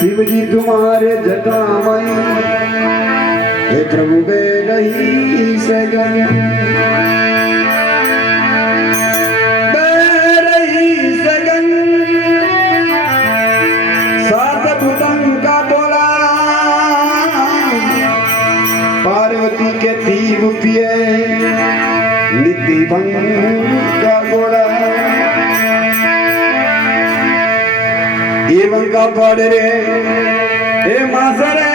शिवजी तुम्हारे जटामई हे प्रभु बे रही सगन सात भुतन का टोला पार्वती के तीर पिए निधि भंग का गोड़ा एवं का पड़ रे हे मासरे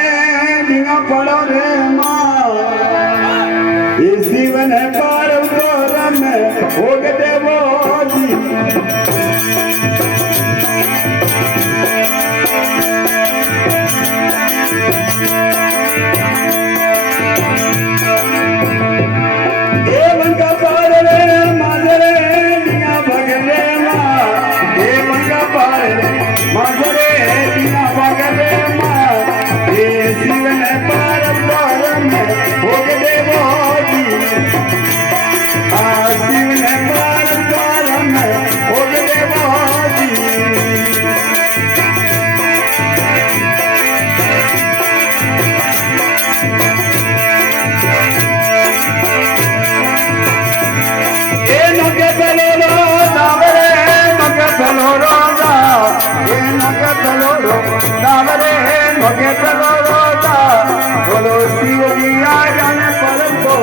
दिया पड़ो रे माँ ये शिवन है पार उतर में हो गए वो जी एवं का पड़ रे मासरे दिया भगले माँ एवं का पड़ रे मासरे दिया भगले माँ ये शिवन है पार उतर में हो गए वो जी शिवन है पार उतर में हो गए वो जी बोलो शिव जी आ जाने पर तो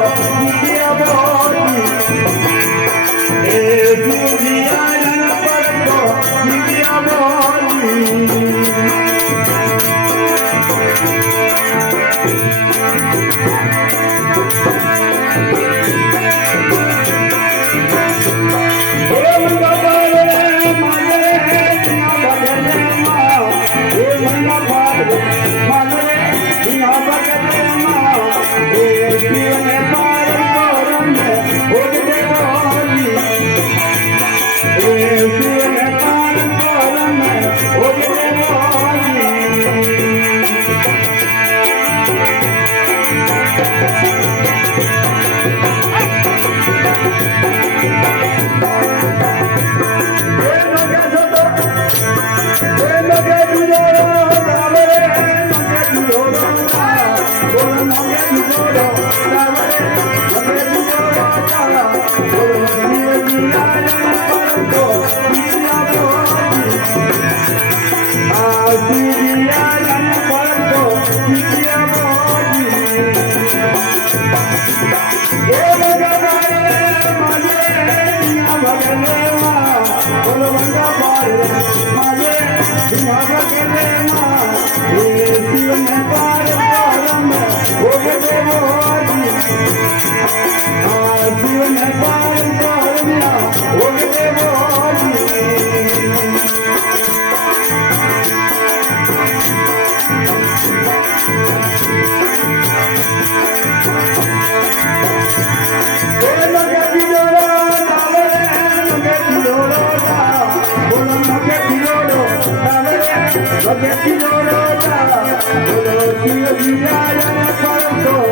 शिव जी आ जाने पर तो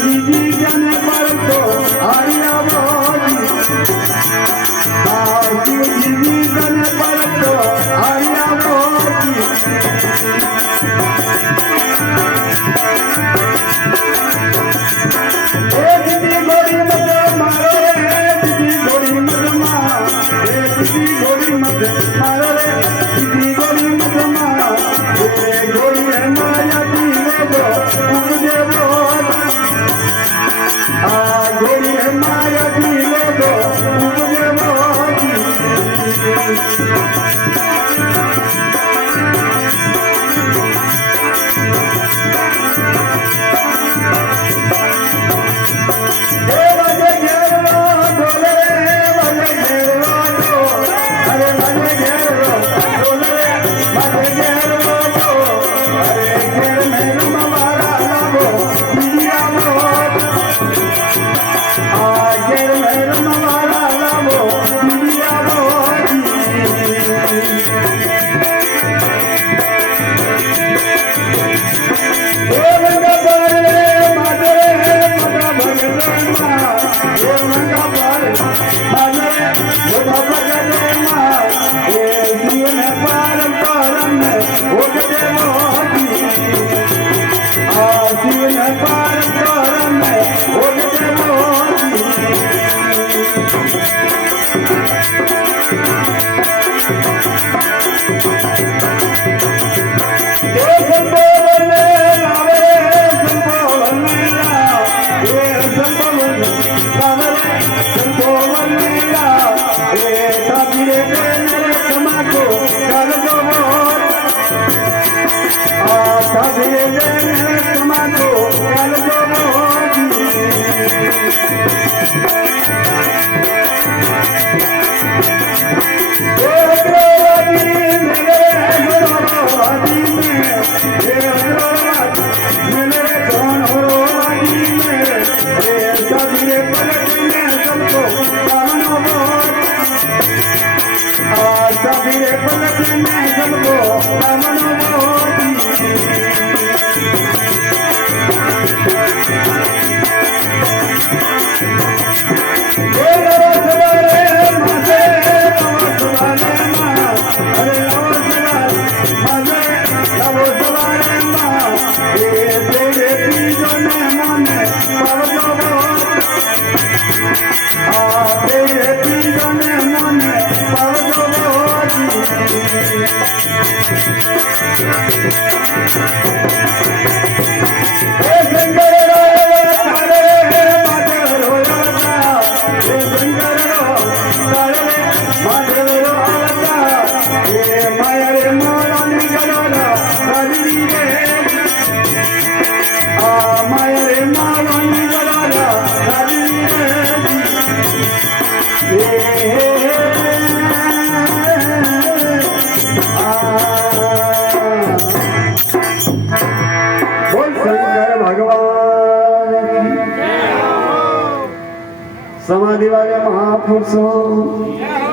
शिवजी जन पर तो आया बोजी शिवजी जन पर तो आया बोजी गोरी मत मारो रे दीदी गोरी मत मार दीदी गोरी मत मारो रे दीदी गोरी मत मार गोरी है माया पीले दो मुझे बोल गोरी है माया पीले दो मुझे बोल समाधि वाले महापुरुषों